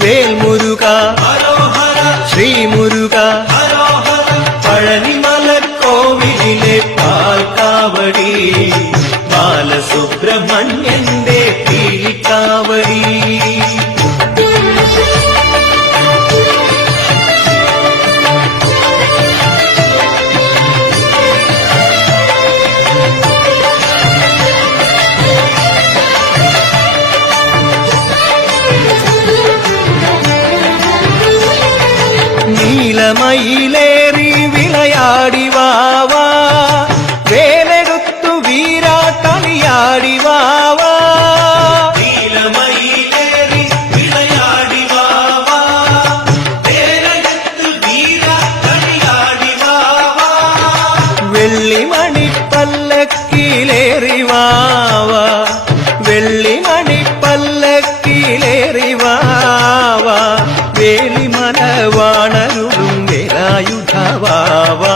Vel Muruga Sree Muruka പഴനിമലക്കോവിലിലെ പാൽക്കാവടി ബാലസുബ്രഹ്മണ്യന്റെ പീലിക്കാവടി നീലമയിലേറി വിളയാടി വാവാ വേലെടുത്തു വീരാട്ടളിയാടി വാവാ നീലമയിലേറി വിളയാടി വാവാ വേലെടുത്തു വീരാട്ടളിയാടി വാവാ വെള്ളിമണിപ്പല്ലക്കിലേറി വാവാ വെള്ളിമണിപ്പല്ലക്കിലേറി വാവാ വേലിമലവാണരുളും വേലായുധവാവാ